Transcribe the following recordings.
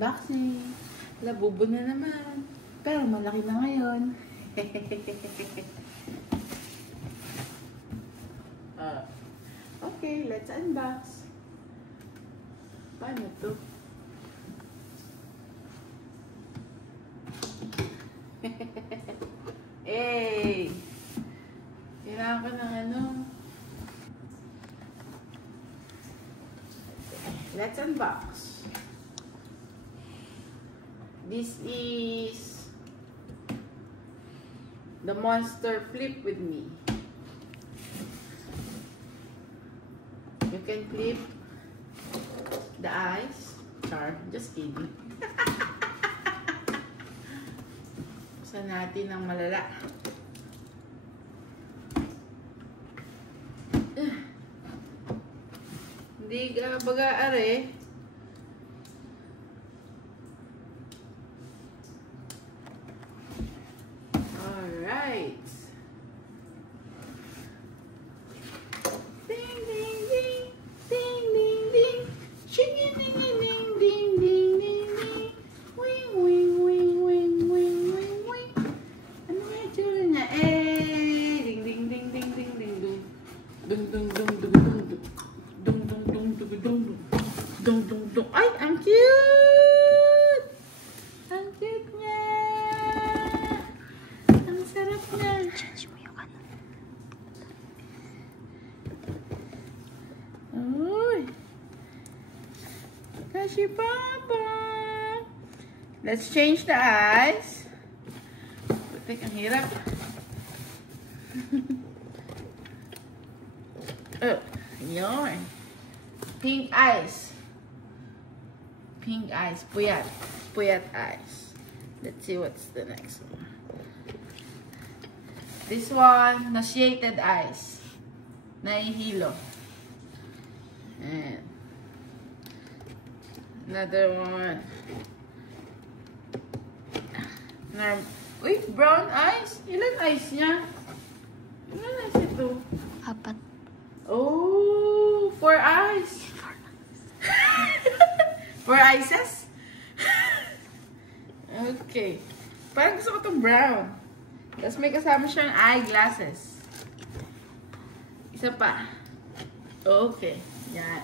unboxing. Labubo na naman. Pero malaki na ngayon. Okay, let's unbox. Paano to? Hey! Kailangan ko ng ano. Let's unbox. This is the Monster Flip with Me. You can flip the eyes. Char, just kidding. Buksan natin ng malala. Hindi ka baga-are. Alright. Ding, ding, ding. Ding, ding, ding. Shing, ding, ding, ding, ding, ding, ding, ding. Wing, wing, wing, wing, wing, wing, wing. Ano nga yung tsura niya? Eh! Ding, ding, ding, ding, ding, ding, ding. Dung, dung, dung, dung, dung, dung. Dung, dung, dung, dung, dung, dung. Dung, dung, dung. Ay, ang cute! Ang cute niya! Ang sarap niya. Change mo yung ano. Uy! Kashi Papa! Let's change the eyes. Putik, ang hirap. Yun. Pink eyes. Pink eyes. Puyat. Puyat eyes. Let's see what's the next one. This one, nauseated eyes. Nahihilo. And another one. Uy, brown eyes. Ilan eyes niya? Ilan eyes ito? 4. Oh, 4 eyes. 4 eyeses? Okay. Parang gusto ko itong brown. Tapos may kasama siyang eyeglasses. Isa pa. Okay. Yan.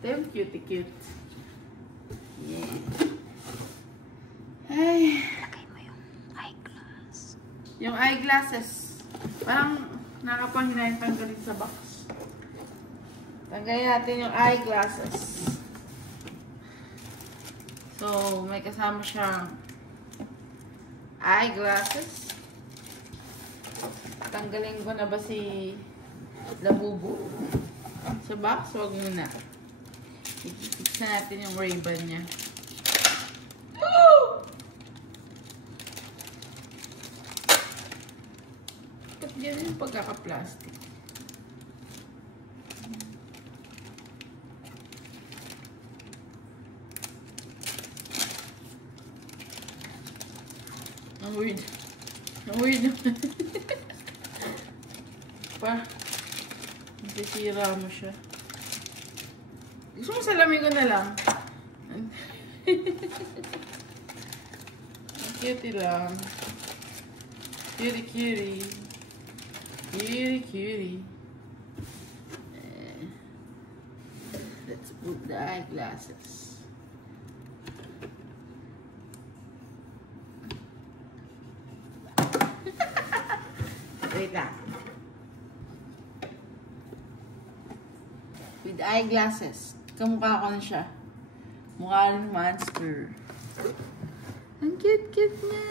Ito yung cute. Yeah. Ay. Lagay mo yung eyeglass. Yung eyeglasses. Parang nakapanghinayang tanggalin sa box. Tanggalin natin yung eyeglasses. So, may kasama siyang eyeglasses. Tanggalin ko na ba si Labubu? Sa box, wag muna. I-fix na natin yung Ray-Ban niya. Oh! Ba't ganyan yung pagkaka-plastic? Ang weird. Ang weird naman. Pa, nasisira mo siya. Gusto mo salamin ko na lang. Cutie lang. Cutie. Let's put the eyeglasses. Wait lang. With eyeglasses. Kamukha ko na siya. Mukha ng monster. Ang cute niya.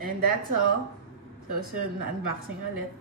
And that's all. So, soon na unboxing ulit.